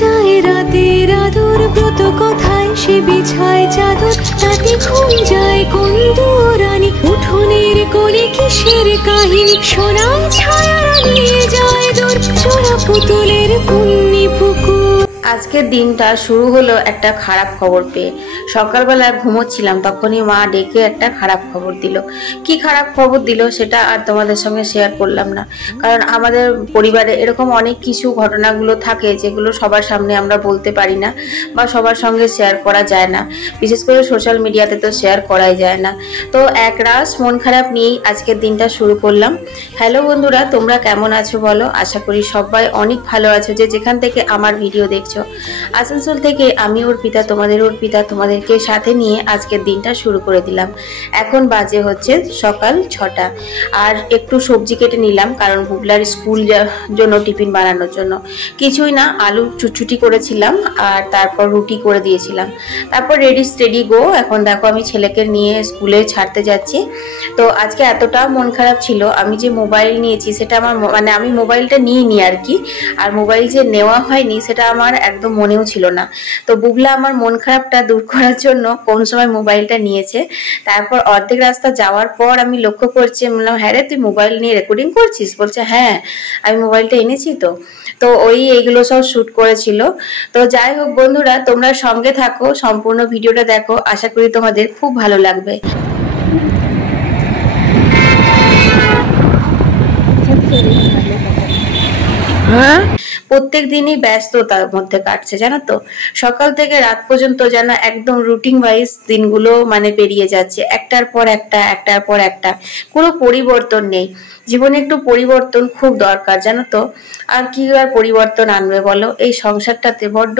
যায় রাতের আদর ব্রত কথায় সে বিছায় চাদর তাতে ঘুম যায় কোন দুরানি উঠোনের কোণে কিসের কাহিনী সোনায় ছায়ারা নিয়ে যায় দূর চোরা পুতুলের পুণ্যি পুকুর। আজকের দিনটা শুরু হলো একটা খারাপ খবর পেয়ে। সকালবেলা ঘুমোচ্ছিলাম, তখনই মা ডেকে একটা খারাপ খবর দিল। কি খারাপ খবর দিল সেটা আর তোমাদের সঙ্গে শেয়ার করলাম না, কারণ আমাদের পরিবারে এরকম অনেক কিছু ঘটনাগুলো থাকে যেগুলো সবার সামনে আমরা বলতে পারি না বা সবার সঙ্গে শেয়ার করা যায় না, বিশেষ করে সোশ্যাল মিডিয়াতে তো শেয়ার করাই যায় না। তো একরাশ মন খারাপ নিয়েই আজকের দিনটা শুরু করলাম। হ্যালো বন্ধুরা, তোমরা কেমন আছো বলো? আশা করি সবাই অনেক ভালো আছো, যে যেখান থেকে আমার ভিডিও দেখছো। আসানসোল থেকে আমি অর্পিতা, তোমাদের অর্পিতা, তোমাদেরকে সাথে নিয়ে আজকের দিনটা শুরু করে দিলাম। এখন বাজে হচ্ছে সকাল 6টা, আর একটু সবজি কেটে নিলাম কারণ বুবলার স্কুল জন্য টিফিন বানানোর জন্য। কিছুই না, আলু চুটচুটি করেছিলাম আর তারপর রুটি করে দিয়েছিলাম। তারপর রেডি গো। এখন দেখো আমি ছেলেকে নিয়ে স্কুলে ছাড়তে যাচ্ছি। তো আজকে এতটা মন খারাপ ছিল, আমি যে মোবাইল নিয়েছি সেটা আমার মানে আমি মোবাইলটা নিইনি আর কি, আর মোবাইল যে নেওয়া হয়নি সেটা আমার একদম মনেও ছিল না। তো বুবলা আমার মন খারাপটা দূর করার জন্য কোন সময় মোবাইলটা নিয়েছে। তারপর অর্ধেক রাস্তা যাওয়ার পর আমি লক্ষ্য করছি, বললাম হ্যাঁ রে, তুই মোবাইল নিয়ে রেকর্ডিং করছিস? বলছে হ্যাঁ, আমি মোবাইলটা এনেছি। তো এইগুলো সব শুট করেছিল। তো যাই হোক বন্ধুরা, তোমরা সঙ্গে থাকো, সম্পূর্ণ ভিডিওটা দেখো, আশা করি তোমাদের খুব ভালো লাগবে। প্রত্যেক দিনই ব্যস্ততার মধ্যে কাটছে জানো তো, সকাল থেকে রাত পর্যন্ত যেন একদম রুটিন ওয়াইজ দিনগুলো মানে পেরিয়ে যাচ্ছে, একটার পর একটা, কোনো পরিবর্তন নেই। জীবনে একটু পরিবর্তন খুব দরকার জানো তো। আর কি আর পরিবর্তন আনবে বলো? এই সংসারটাতে বড্ড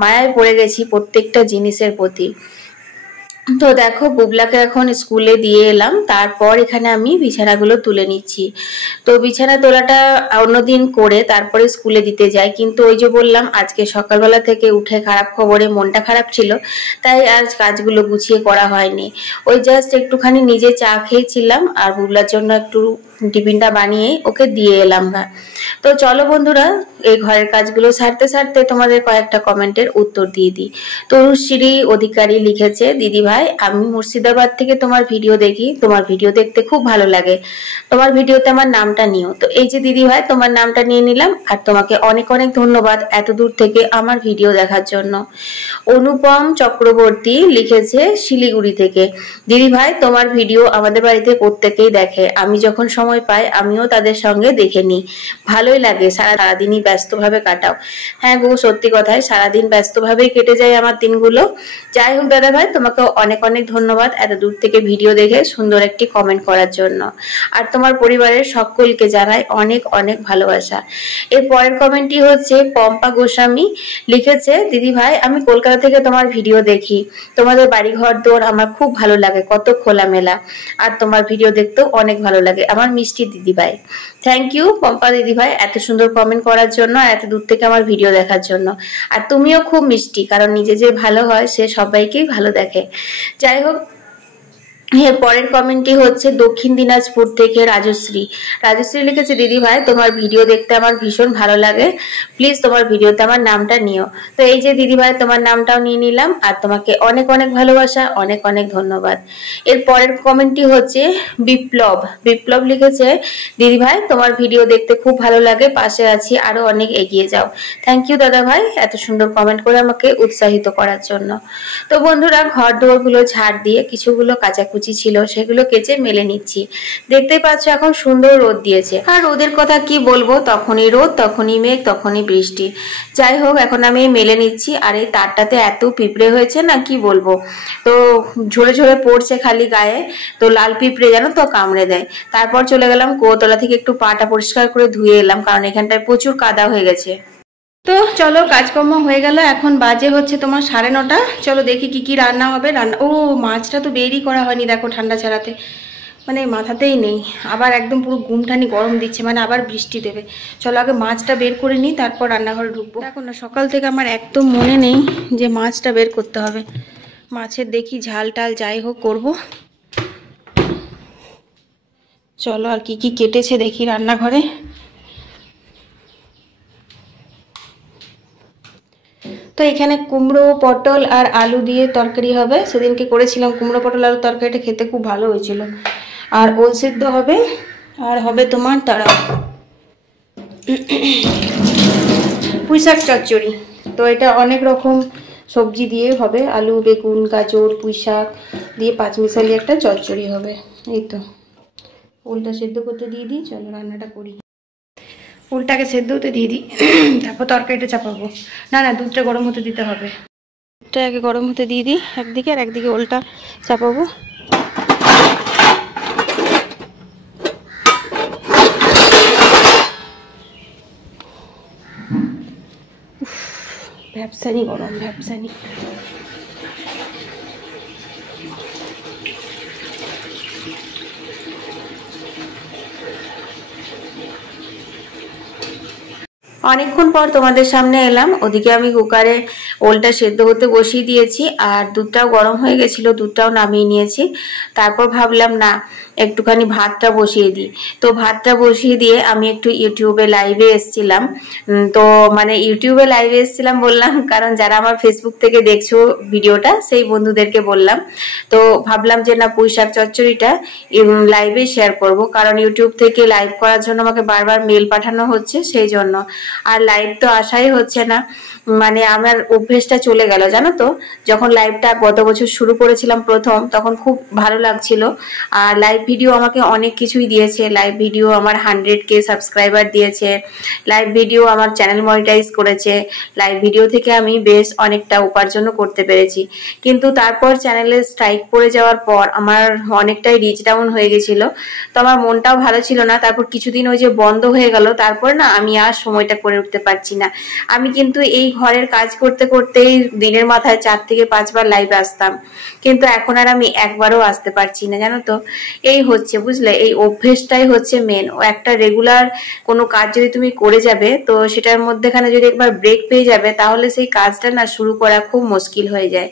মায়ায় পড়ে গেছি প্রত্যেকটা জিনিসের প্রতি। তো দেখো বুবলাকে এখন স্কুলে দিয়ে এলাম, তারপর এখানে আমি বিছানাগুলো তুলে নিচ্ছি। তো বিছানা তোলাটা অন্যদিন করে তারপরে স্কুলে দিতে যাই, কিন্তু ওই যে বললাম আজকে সকালবেলা থেকে উঠে খারাপ খবরে মনটা খারাপ ছিল, তাই আজ কাজগুলো গুছিয়ে করা হয়নি। ওই জাস্ট একটুখানি নিজে চা খেয়েছিলাম আর বুবলার জন্য একটু টিফিনটা বানিয়ে ওকে দিয়ে এলাম না। তো চলো বন্ধুরা, এই ঘরের কাজগুলো সারতে সারতে তোমাদের কয়েকটা কমেন্টের উত্তর দিয়ে দিই। তনুশ্রী অধিকারী লিখেছে, দিদি ভাই আমি মুর্শিদাবাদ থেকে তোমার ভিডিও দেখি, তোমার ভিডিও দেখতে খুব ভালো লাগে, তোমার ভিডিওতে আমার নামটা নিও। তো এই যে দিদি ভাই, তোমার নামটা নিয়ে নিলাম, আর তোমাকে অনেক অনেক ধন্যবাদ এত দূর থেকে আমার ভিডিও দেখার জন্য। অনুপম চক্রবর্তী লিখেছে শিলিগুড়ি থেকে, দিদি ভাই তোমার ভিডিও আমাদের বাড়িতে প্রত্যেকেই দেখে, আমি যখন সময় পাই আমিও তাদের সঙ্গে দেখে নিই, ভালোই লাগে। সারাদিনই ব্যস্তভাবে কাটাও। হ্যাঁ গো, সত্যি কথাই, সারাদিন ব্যস্তভাবেই কেটে যায় আমার দিনগুলো। যাই হোক দাদা ভাই, তোমাকে অনেক অনেক ধন্যবাদ এত দূর থেকে ভিডিও দেখে সুন্দর একটি কমেন্ট করার জন্য। আর তোমার পরিবারের সকলকে জানাই অনেক অনেক ভালোবাসা। এর পরের কমেন্টটি হচ্ছে পম্পা গোস্বামী লিখেছে, দিদি ভাই আমি কলকাতা থেকে তোমার ভিডিও দেখি, তোমাদের বাড়িঘর দৌড় আমার খুব ভালো লাগে, কত খোলামেলা, আর তোমার ভিডিও দেখতেও অনেক ভালো লাগে আমার মিষ্টি দিদি ভাই। থ্যাংক ইউ পম্পা দিদি ভাই এত সুন্দর কমেন্ট করার জন্য, এত দূর থেকে আমার ভিডিও দেখার জন্য। আর তুমিও খুব মিষ্টি, কারণ নিজে যে ভালো হয় সে সবাইকেই ভালো দেখে। যাই হোক, এর পরের কমেন্টটি হচ্ছে দক্ষিণ দিনাজপুর থেকে রাজশ্রী লিখেছে, দিদি ভাই তোমার ভিডিও দেখতে আমার ভীষণ ভালো লাগে, প্লিজ তোমার ভিডিওতে আমার নামটা নিও। তো এই যে দিদি ভাই, তোমার নামটাও নিয়ে নিলাম, আর তোমাকে অনেক অনেক ভালোবাসা, অনেক অনেক ধন্যবাদ। এর পরের কমেন্টটি হচ্ছে বিপ্লব লিখেছে, দিদি ভাই তোমার ভিডিও দেখতে খুব ভালো লাগে, পাশে আছি, আরো অনেক এগিয়ে যাও। থ্যাংক ইউ দাদা ভাই এত সুন্দর কমেন্ট করে আমাকে উৎসাহিত করার জন্য। তো বন্ধুরা, ঘর দোরগুলো ঝাড় দিয়ে কিছুগুলো কাচাকুচি ছিল সেগুলো কেচে মেলে নিচ্ছি। দেখতেই পাচ্ছ এখন সুন্দর রোদ দিয়েছে, আর রোদের কথা কি বলবো, তখনই রোদ, তখনই মেঘ, তখনই বৃষ্টি। যাই হোক, এখন আমি মেলে নিচ্ছি। আর এই তারটাতে এত পিঁপড়ে হয়েছে না কি বলবো, তো ঝরে ঝরে পড়ছে খালি গায়ে। তো লাল পিঁপড়ে জানো তো কামড়ে দেয়। তারপর চলে গেলাম কুয়োতলা থেকে একটু পাটা পরিষ্কার করে ধুয়ে এলাম, কারণ এখানটায় প্রচুর কাদা হয়ে গেছে। তো চলো, কাজকর্ম হয়ে গেল, এখন বাজে হচ্ছে তোমার 9:30। চলো দেখি কি কি রান্না হবে। ও মাছটা তো বেরই করা হয়নি, দেখো ঠান্ডা ছাড়াতে মানে মাথাতেই নেই, আবার একদম পুরো ঘুমঠানি গরম দিচ্ছে, মানে আবার বৃষ্টি দেবে। চলো আগে মাছটা বের করে নিই, তারপর রান্নাঘরে ঢুকবো। দেখো না, সকাল থেকে আমার একদম মনে নেই যে মাছটা বের করতে হবে। মাছের দেখি ঝাল টাল যাই হোক করবো। চলো আর কি কি কেটেছে দেখি রান্নাঘরে। তো এখানে কুমড়ো পটল আর আলু দিয়ে তরকারি হবে। সেদিনকে করেছিলাম কুমড়ো পটল আলু তরকারিটা, খেতে খুব ভালো হয়েছিল। আর ওল সিদ্ধ হবে, আর হবে তোমার তারা পুঁইশাক চচ্চড়ি। তো এটা অনেক রকম সবজি দিয়ে হবে, আলু বেগুন গাজর পুঁইশাক দিয়ে পাঁচমিশালি একটা চচ্চড়ি হবে। এই তো ওলটা সেদ্ধ করতে দিয়ে দিই, চলো রান্নাটা করি। ওলটাকে সেদ্ধ হতে দিয়ে দিই, তারপর তরকারিটা চাপাবো। না না, দুধটা গরম হতে দিতে হবে। দুধটা আগে গরম হতে দিয়ে দিই একদিকে, আর একদিকে ওলটা চাপাবো। ভ্যাপসানি গরম, ভ্যাপসানি। অনেকক্ষণ পর তোমাদের সামনে এলাম। ওদিকে আমি কুকারে ওলটা সেদ্ধ করতে বসিয়ে দিয়েছি, আর দুধটাও গরম হয়ে গেছিল, দুধটাও নামিয়ে নিয়েছি। তারপর ভাবলাম না একটুখানি ভাতটা বসিয়ে দিই। তো ভাতটা বসিয়ে দিয়ে আমি একটু ইউটিউবে লাইভে এসেছিলাম। তো মানে ইউটিউবে লাইভে এসেছিলাম বললাম কারণ যারা আমার ফেসবুক থেকে দেখছো ভিডিওটা সেই বন্ধুদেরকে বললাম। তো ভাবলাম যে না পুঁইশাক চচ্চড়িটা লাইভে শেয়ার করব, কারণ ইউটিউব থেকে লাইভ করার জন্য আমাকে বারবার মেল পাঠানো হচ্ছে, সেই জন্য। আর লাইভ তো আসাই হচ্ছে না, মানে আমার অভ্যেসটা চলে গেল জানো তো। যখন লাইভটা গত বছর শুরু করেছিলাম প্রথম, তখন খুব ভালো লাগছিল। আর লাইভ ভিডিও আমাকে অনেক কিছুই দিয়েছে। লাইভ ভিডিও আমার 100K সাবস্ক্রাইবার দিয়েছে, লাইভ ভিডিও আমার চ্যানেল মনিটাইজ করেছে, লাইভ ভিডিও থেকে আমি বেশ অনেকটা উপার্জনও করতে পেরেছি। কিন্তু তারপর চ্যানেলে স্ট্রাইক পড়ে যাওয়ার পর আমার অনেকটাই রিচ ডাউন হয়ে গেছিল। তো আমার মনটাও ভালো ছিল না। তারপর কিছুদিন ওই যে বন্ধ হয়ে গেল, তারপর না আমি আর সময়টা করে উঠতে পারছি না। আমি কিন্তু এই ঘরের কাজ করতে করতেই দিনের মাথায় 4 থেকে 5 বার লাইভে আসতাম, কিন্তু এখন আর আমি একবারও আসতে পারছি না জানো তো। এই হচ্ছে বুঝলে, এই অভ্যেসটাই হচ্ছে মেন। ও একটা রেগুলার কোনো কাজ যদি তুমি করে যাবে, তো সেটার মধ্যেখানে যদি একবার ব্রেক পেয়ে যাবে, তাহলে সেই কাজটা না শুরু করা খুব মুশকিল হয়ে যায়।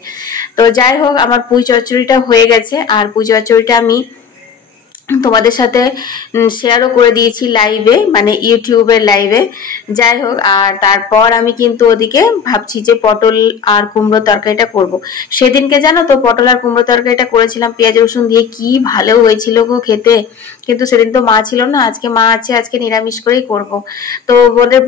তো যাই হোক, আমার পুঁই চচ্চড়িটা হয়ে গেছে, আর পুঁই চচ্চড়িটা আমি তোমাদের সাথে শেয়ারও করে দিয়েছি লাইভে, মানে ইউটিউবের লাইভে। যাই হোক, আর তারপর আমি কিন্তু ওদিকে ভাবছি যে পটল আর কুমড়ো তরকারিটা করব। সেদিনকে জানো তো পটল আর কুমড়ো তরকারিটা করেছিলাম পেঁয়াজ রসুন দিয়ে, কি ভালো হয়েছিল গো খেতে। কিন্তু সেদিন তো মা ছিল না, আজকে মা আছে, আজকে নিরামিষ করেই করব। তো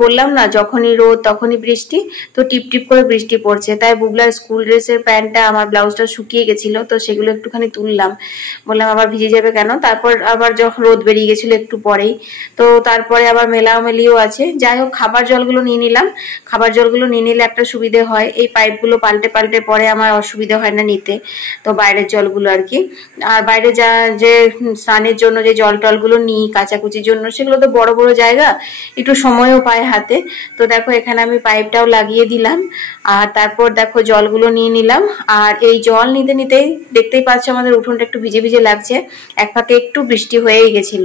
বললাম না যখনই রোদ তখনই বৃষ্টি, তো টিপ টিপ করে বৃষ্টি পড়ছে। তাই বুবলার স্কুল ড্রেসের প্যান্টটা আমার ব্লাউজটা শুকিয়ে গেছিল, তো সেগুলো একটুখানি তুললাম, বললাম আবার ভিজে যাবে কেন। তারপর আবার যখন রোদ বেরিয়ে গেছিল একটু পরেই, তো তারপরে আবার মেলামেলিও আছে। যাই হোক, খাবার জলগুলো নিয়ে নিলাম। খাবার জলগুলো নিয়ে নিলে একটা সুবিধে হয়, এই পাইপগুলো পাল্টে পাল্টে পরে আমার অসুবিধা হয় না নিতে। তো বাইরের জলগুলো আর কি। আর বাইরে যা যে স্নানের জন্য যে জল টলগুলো নিই কাচাকুচির জন্য, সেগুলো তো বড় বড় জায়গা, একটু সময়ও পায় হাতে। তো দেখো এখানে আমি পাইপটাও লাগিয়ে দিলাম, আর তারপর দেখো জলগুলো নিয়ে নিলাম। আর এই জল নিতে নিতেই দেখতেই পাচ্ছ আমাদের উঠোনটা একটু ভিজে ভিজে লাগছে। এক ফাঁকে একটু বৃষ্টি হয়েই গেছিল,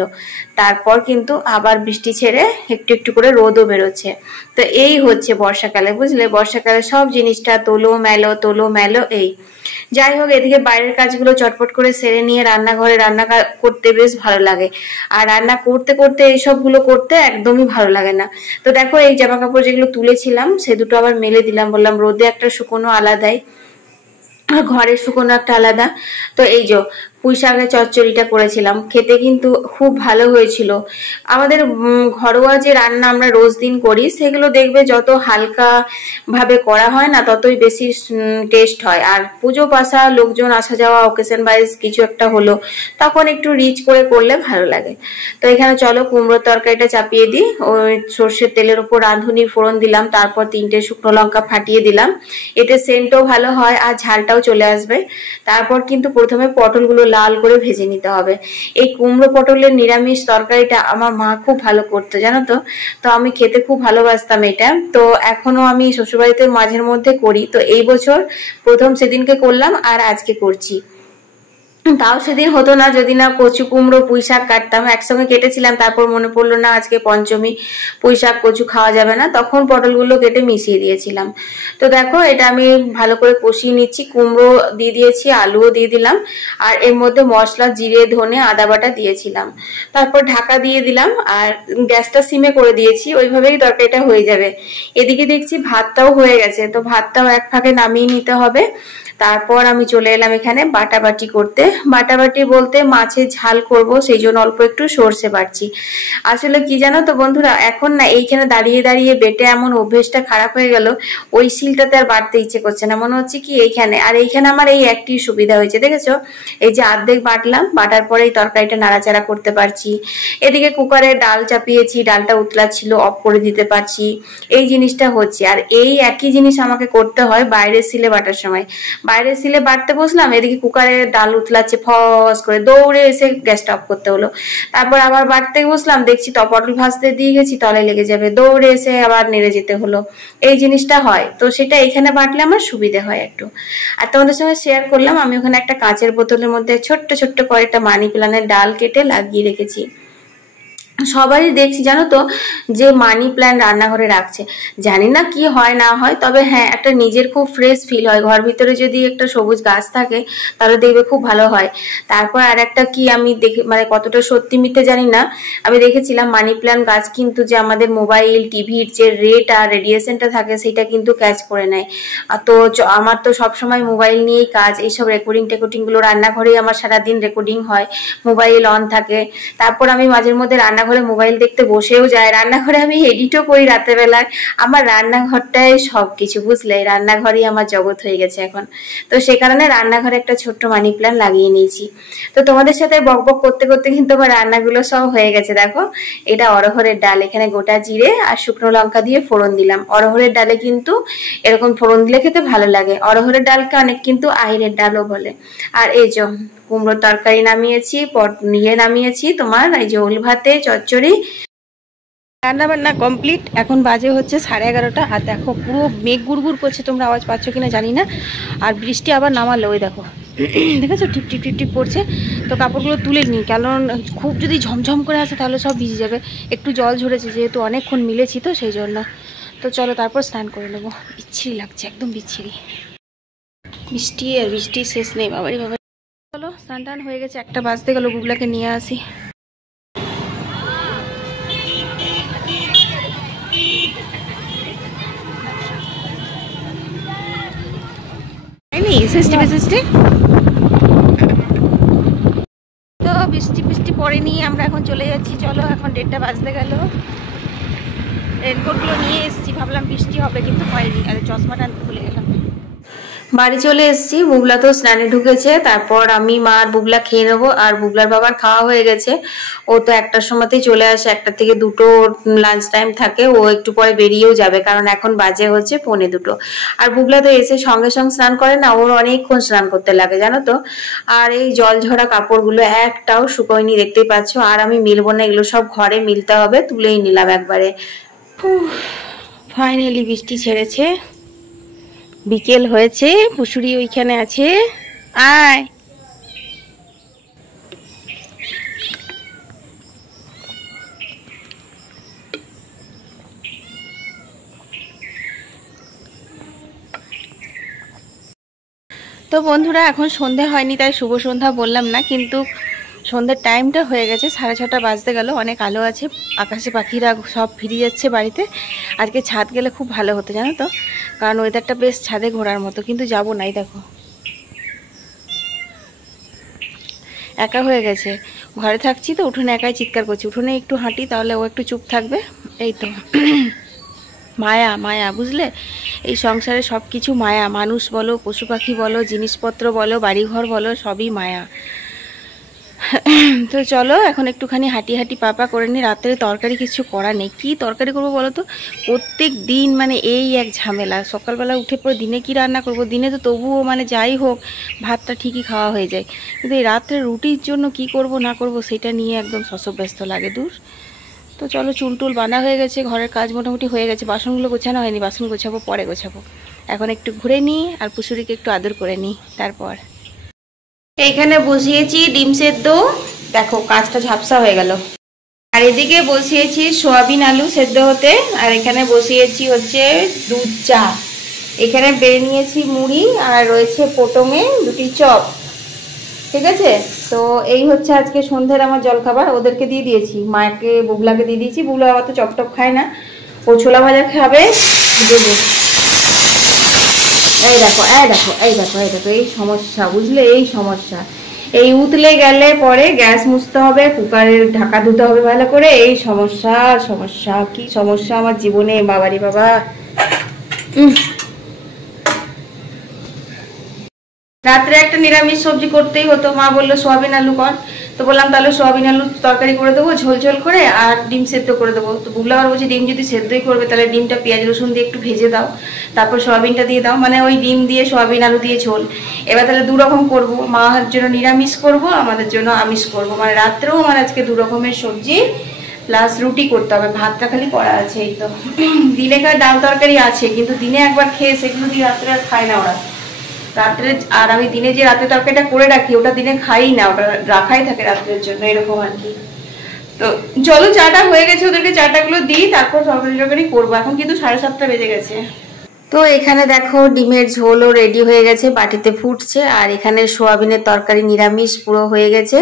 তারপর কিন্তু আবার বৃষ্টি ছেড়ে একটু একটু করে রোদও বেরোচ্ছে। তো এই হচ্ছে বর্ষাকালে, বুঝলে, বর্ষাকালে সব জিনিসটা তোলো মেলো এই। যাই হোক, এদিকে বাইরের কাজগুলো চটপট করে সেরে নিয়ে রান্নাঘরে রান্না করতে বেশ ভালো লাগে। আর রান্না করতে করতে এইসবগুলো করতে একদমই ভালো লাগে না। তো দেখো এই জামা কাপড় যেগুলো তুলেছিলাম সে দুটো আবার মেলে দিলাম, বললাম রোদে একটা শুকনো আলাদাই আর ঘরের শুকনো একটা আলাদা। তো এই যে পুঁইশাকের চচ্চড়িটা করেছিলাম, খেতে কিন্তু খুব ভালো হয়েছিল। আমাদের ঘরোয়া যে রান্না আমরা রোজ দিন করি, সেগুলো দেখবে যত হালকা ভাবে করা হয় না, ততই বেশি টেস্ট হয়। আর পুজো পাশা লোকজন আসা যাওয়া অকেশন ওয়াইজ কিছু একটা হলো, তখন একটু রিচ করে করলে ভালো লাগে। তো এখানে চলো কুমড়োর তরকারিটা চাপিয়ে দিই। ওই সর্ষের তেলের উপর রাঁধুনি ফোড়ন দিলাম, তারপর 3টে শুকনো লঙ্কা ফাটিয়ে দিলাম, এতে সেন্টও ভালো হয় আর ঝালটাও চলে আসবে। তারপর কিন্তু প্রথমে পটলগুলো লাল করে ভেজে নিতে হবে। এই কুমড়ো পটলের নিরামিষ তরকারিটা আমার মা খুব ভালো করতো জানো তো। তো আমি খেতে খুব ভালোবাসতাম এটা। তো এখনো আমি শ্বশুরবাড়িতে মাঝের মধ্যে করি। তো এই বছর প্রথম সেদিনকে করলাম আর আজকে করছি। তাও সেদিন হতো না যদি না কচু কুমড়ো পুঁই শাক কাটতাম, একসঙ্গে কেটেছিলাম, তারপর মনে পড়লো না আজকে পঞ্চমী, পুঁই শাক কচু খাওয়া যাবে না, তখন পটলগুলো কেটে মিশিয়ে দিয়েছিলাম। তো দেখো এটা আমি ভালো করে কষিয়ে নিচ্ছি, কুমড়ো দিয়ে দিয়েছি, আলুও দিয়ে দিলাম, আর এর মধ্যে মশলা জিরে ধনে আদা বাটা দিয়েছিলাম। তারপর ঢাকা দিয়ে দিলাম আর গ্যাসটা সিমে করে দিয়েছি, ওইভাবেই তরকারিটা হয়ে যাবে। এদিকে দেখছি ভাতটাও হয়ে গেছে, তো ভাতটাও এক ফাঁকে নামিয়ে নিতে হবে। তারপর আমি চলে এলাম এখানে বাটাবাটি করতে। বাটাবাটি বলতে মাছের ঝাল করব, সেই জন্য অল্প একটু সর্ষে বাটছি। আসলে কি জানো তো বন্ধুরা, এখন না এইখানে দাঁড়িয়ে দাঁড়িয়ে বেটে এমন অভ্যেসটা খারাপ হয়ে গেল, ওই শিলটাতে আর বাটতে ইচ্ছে করছে না, মনে হচ্ছে কি এইখানে। আর এইখানে আমার এই একটি সুবিধা হয়েছে, দেখেছো, এই যে অর্ধেক বাটলাম, বাটার পরে এই তরকারিটা নাড়াচাড়া করতে পারছি। এদিকে কুকারে ডাল চাপিয়েছি, ডালটা উতলা ছিল, অফ করে দিতে পারছি, এই জিনিসটা হচ্ছে। আর এই একই জিনিস আমাকে করতে হয় বাইরের শিলে বাটার সময়। বাইরে সিলে বাটতে বসলাম, এদিকে কুকারে ডাল উতলাচ্ছে, ফস করে দৌড়ে এসে গ্যাসটা অফ করতে হলো। তারপর আবার বাটতে বসলাম, দেখছি পটল ভাজতে দিয়ে গেছি, তলায় লেগে যাবে, দৌড়ে এসে আবার নেড়ে যেতে হলো। এই জিনিসটা হয়, তো সেটা এখানে বাটলে আমার সুবিধে হয় একটু। আর তোমাদের সঙ্গে শেয়ার করলাম, আমি ওখানে একটা কাঁচের বোতলের মধ্যে ছোট্ট ছোট্ট কয়েকটা মানি প্ল্যান্টের ডাল কেটে লাগিয়ে রেখেছি। সবারই দেখছি জানো তো যে মানি প্ল্যান্ট রান্নাঘরে রাখছে, জানি না কি হয় না হয়, তবে হ্যাঁ একটা নিজের খুব ফ্রেশ ফিল হয়, ঘর ভিতরে যদি একটা সবুজ গাছ থাকে তাহলে দেখবে খুব ভালো হয়। তারপর আর একটা কি আমি দেখে, মানে কতটা সত্যি মিথ্যে জানি না, আমি দেখেছিলাম মানি প্ল্যান্ট গাছ কিন্তু যে আমাদের মোবাইল টিভির যে রেট আর রেডিয়েশনটা থাকে সেটা কিন্তু ক্যাচ করে নেয়। আর তো আমার তো সবসময় মোবাইল নিয়েই কাজ, এইসব রেকর্ডিং গুলো রান্নাঘরেই আমার সারাদিন রেকর্ডিং হয়, মোবাইল অন থাকে। তারপর আমি মাঝের মধ্যে রান্নাঘরে মোবাইল দেখতে বসেও যায়, রান্নাঘরে আমি এডিটও করি রাতের বেলায়। আমার রান্নাঘরটাই সবকিছু, বুঝলে, রান্নাঘরই আমার জগৎ হয়ে গেছে এখন। তো সে কারণে রান্নাঘরে একটা ছোট্ট মানি প্ল্যান্ট লাগিয়ে নিয়েছি। তো তোমাদের সাথে বকবক করতে করতে কিন্তু আমার রান্নাগুলো সব হয়ে গেছে। দেখো এটা অরহরের ডাল, এখানে গোটা জিরে আর শুকনো লঙ্কা দিয়ে ফোড়ন দিলাম। অরহরের ডালে কিন্তু এরকম ফোড়ন দিলে খেতে ভালো লাগে। অরহরের ডালকে অনেক কিন্তু আহিরের ডালও বলে। আর এই যে কুমড়োর তরকারি নামিয়েছি, নামিয়েছি তোমার এই যে ওল ভাতে চচ্চড়ি। রান্না বান্না কমপ্লিট, এখন বাজে হচ্ছে 11:30। আর দেখো পুরো মেঘ গুড়গুড় করছে, তোমরা আওয়াজ পাচ্ছ কিনা জানি না। আর বৃষ্টি আবার নামালো, ওই দেখো, দেখেছো টিপ টিপ টিপ টিপ পড়ছে। তো কাপড়গুলো তুলে নিই, কারণ খুব যদি ঝমঝম করে আসে তাহলে সব ভিজে যাবে। একটু জল ঝরেছে যেহেতু অনেকক্ষণ মিলেছি, তো সেই জন্য। তো চলো তারপর স্নান করে নেবো, বিচ্ছিরি লাগছে, একদম বিচ্ছিরি বৃষ্টি, আর বৃষ্টি শেষ নেই বাবারি বাবা। চলো স্নান টান হয়ে গেছে, 1টা বাজতে গেল, বুবলাকে নিয়ে আসি। তো বৃষ্টি বৃষ্টি পড়েনি, আমরা এখন চলে যাচ্ছি। চলো এখন 1:30 বাজতে গেল। রেনকোটগুলো নিয়ে এসেছি, ভাবলাম বৃষ্টি হবে কিন্তু হয়নি। আর চশমাটা ভুলে গেলাম। বাড়ি চলে এসেছি, বুবলা তো স্নানে ঢুকেছে। তারপর আমি মা আর বুবলা খেয়ে নেবো। আর বুবলার বাবার খাওয়া হয়ে গেছে, ও তো 1টার সময়তেই চলে আসে, 1টা থেকে 2টো লাঞ্চ টাইম থাকে। ও একটু পরে বেরিয়েও যাবে, কারণ এখন বাজে হচ্ছে 1:45। আর বুবলা তো এসে সঙ্গে সঙ্গে স্নান করে না, ওর অনেকক্ষণ স্নান করতে লাগে জানো তো। আর এই জল ঝরা কাপড়গুলো একটাও শুকোয়নি, দেখতেই পাচ্ছ। আর আমি মিলবো না, এগুলো সব ঘরে মিলতে হবে, তুলেই নিলাম একবারে। ফাইনালি বৃষ্টি ছেড়েছে, বিকেল হয়েছে, পুশুরি ওইখানে আছে, আয়। তো বন্ধুরা এখন সন্ধে হয়নি, তাই শুভ সন্ধ্যা বললাম না, কিন্তু সন্ধ্যের টাইমটা হয়ে গেছে, 6:30 বাজতে গেল। অনেক আলো আছে, আকাশে পাখিরা সব ফিরে যাচ্ছে বাড়িতে। আজকে ছাদ গেলে খুব ভালো হতো জানো তো, কারণ ওয়েদারটা বেশ ছাদে ঘোরার মতো, কিন্তু যাবো নাই। দেখো একা হয়ে গেছে, ঘরে থাকছি তো, উঠোনে একাই চিৎকার করছি। উঠোনে একটু হাঁটি তাহলে ও একটু চুপ থাকবে, এই তো। মায়া মায়া, বুঝলে, এই সংসারে সব কিছু মায়া। মানুষ বলো, পশু পাখি বলো, জিনিসপত্র বলো, বাড়িঘর বলো, সবই মায়া। তো চলো এখন একটুখানি হাঁটি হাঁটি পাপা করে নিই। রাত্রে তরকারি কিছু করা নেই, কি তরকারি করবো বলো তো। প্রত্যেক দিন মানে এই এক ঝামেলা, সকালবেলা উঠে পরে দিনে কি রান্না করব। দিনে তো তবুও মানে যাই হোক ভাতটা ঠিকই খাওয়া হয়ে যায়, কিন্তু এই রাত্রে রুটির জন্য কি করব না করব সেটা নিয়ে একদম শশব্যস্ত লাগে, দূর। তো চলো, চুল টুল বাঁধা হয়ে গেছে, ঘরের কাজ মোটামুটি হয়ে গেছে, বাসনগুলো গোছানো হয়নি, বাসন গোছাবো পরে গোছাবো। এখন একটু ঘুরে নিই আর পুষুরিকে একটু আদর করে নিই, তারপর এইখানে বসিয়েছি ডিম সেদ্ধ, দেখো কাজটা ঝাপসা হয়ে গেল। আর এদিকে বসিয়েছি সোয়াবিন আলু সেদ্ধ হতে, আর এখানে বসিয়েছি হচ্ছে দুধ চা। এখানে বেড়ে নিয়েছি মুড়ি, আর রয়েছে পোটমে দুটি চপ। ঠিক আছে, তো এই হচ্ছে আজকে সন্ধ্যের আমার জলখাবার। ওদেরকে দিয়ে দিয়েছি, মাকে বুবলাকে দিয়ে দিয়েছি। বুবলা আবার তো চপ টপ খায় না, ও ছোলা ভাজা খাবে। দেবো, এই দেখো এই দেখো এই দেখো এই দেখো, এই সমস্যা বুঝলে, এই সমস্যা। এই উতলে গেলে পরে গ্যাস মুছতে হবে, কুকারের ঢাকা ধুতে হবে ভালো করে। এই সমস্যা সমস্যা, কি সমস্যা আমার জীবনে, বাবারি বাবা। রাত্রে একটা নিরামিষ সবজি করতেই হতো, মা বললো সোয়াবিন আলু কর। তো বললাম তাহলে সোয়াবিন আলু তরকারি করে দেবো ঝোল ঝোল করে, আর ডিম সেদ্ধ করে দেবো। তো বুবলা আবার বলছে ডিম যদি সেদ্ধই করবে তাহলে ডিমটা পেঁয়াজ রসুন দিয়ে একটু ভেজে দাও, তারপর সোয়াবিনটা দিয়ে দাও, মানে ওই ডিম দিয়ে সোয়াবিন আলু দিয়ে ঝোল। এবার তাহলে দু রকম করবো, মার জন্য নিরামিষ করব, আমাদের জন্য আমিষ করব। মানে রাত্রেও আমার আজকে দু রকমের সবজি প্লাস রুটি করতে হবে, ভাতটা খালি করা আছে। এই তো দিনে খায় ডাল তরকারি আছে, কিন্তু দিনে একবার খেয়ে সেগুলো দিয়ে রাত্রে আর খায় না ওরা রাত্রে। আর আমি দিনে যে রাতে তরকারিটা করে রাখি ওটা দিনে খাই না, ওটা রাখাই থাকে রাত্রের জন্য, এরকম আর কি। তো চলো, চাটা হয়ে গেছে, ওদেরকে চাটা গুলো দিই, তারপর তরকারি করবো। এখন কিন্তু 7:30 বেজে গেছে। তো এখানে দেখো ডিমের ঝোলও রেডি হয়ে গেছে, বাটিতে ফুটছে। আর এখানে সোয়াবিনের তরকারি নিরামিষ পুরো হয়ে গেছে।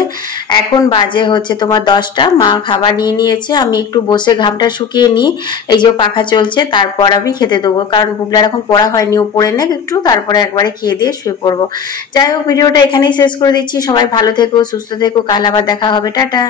এখন বাজে হচ্ছে তোমার 10টা। মা খাবার নিয়ে নিয়েছে, আমি একটু বসে ঘামটা শুকিয়ে নিই, এই যে পাখা চলছে, তারপর আমি খেতে দেবো। কারণ বুবলার এখন পড়া হয়নি, ও পড়ে নেক একটু, তারপরে একবারে খেয়ে দিয়ে শুয়ে পড়বো। যাই হোক, ভিডিওটা এখানেই শেষ করে দিচ্ছি। সবাই ভালো থেকো, সুস্থ থেকো, কাল আবার দেখা হবে, টাটা।